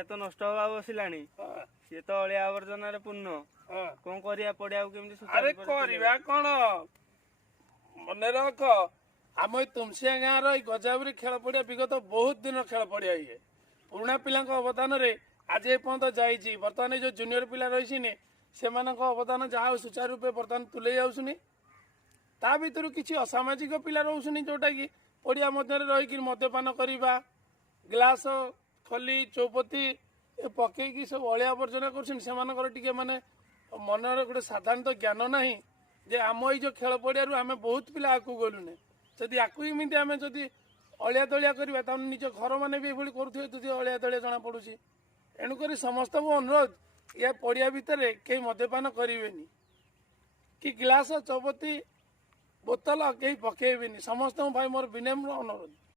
ପଡିଆ ତ ନଷ୍ଟ ହବା ବସିଲାଣି ସିଏ ତ ଅଳିଆ ଆବର୍ଜନାରେ ପୂର୍ଣ୍ଣ କଣ କରିବା ପଡିଆକୁ କେମିତି ଆରେ କରିବା କଣ ମନେ ରଖ ଆମ ଏଇ ତୁମସିଆ ଗାଁର ଏଇ ଗଜାବୁରୀ ଖେଳ ପଡିଆ ବିଗତ ବହୁତ ଦିନ ଖେଳ ପଡିଆ ଇଏ ପୁରୁଣା ପିଲାଙ୍କ ଅବଦାନରେ ଆଜି ଏପର୍ଯ୍ୟନ୍ତ ଯାଇଛି। ବର୍ତ୍ତମାନ ଏଇ ଯୋଉ ଜୁନିୟର ପିଲା ରହିଛିନି ସେମାନଙ୍କ ଅବଦାନ ଯାହା ହଉ ସୁଚାରୁ ରୂପେ ବର୍ତ୍ତମାନ ତୁଲେଇ ଯାଉଛୁନି। ତା ଭିତରୁ କିଛି ଅସାମାଜିକ ପିଲା ରହୁଛନି ଯୋଉଟା କି ପଡିଆ ମଧ୍ୟରେ ରହିକି ମଦ୍ୟପାନ କରିବା ଗ୍ଲାସ ଖଲି ଚୌପତି ଏ ପକେଇକି ସବୁ ଅଳିଆ ଆବର୍ଜନା କରୁଛନ୍ତି। ସେମାନଙ୍କର ଟିକେ ମାନେ ମନର ଗୋଟେ ସାଧାରଣତଃ ଜ୍ଞାନ ନାହିଁ ଯେ ଆମ ଏଇ ଯୋଉ ଖେଳ ପଡିଆରୁ ଆମେ ବହୁତ ପିଲା ଆଗକୁ ଗଲୁନି। ଯଦି ଆକୁ ଏମିତି ଆମେ ଯଦି ଅଳିଆ ତଳିଆ କରିବା ତାହେଲେ ନିଜ ଘର ମାନେ ବି ଏଭଳି କରୁଥିବେ ଯଦି ଅଳିଆ ତଳିଆ ଜଣା ପଡୁଛି। ଏଣୁକରି ସମସ୍ତଙ୍କୁ ଅନୁରୋଧ ଏ ପଡିଆ ଭିତରେ କେହି ମଦ୍ୟପାନ କରିବେନି କି ଗ୍ଲାସ ଚୌପତି ବୋତଲ କେହି ପକେଇବେନି। ସମସ୍ତଙ୍କୁ ଭାଇ ମୋର ବିନମ୍ର ଅନୁରୋଧ।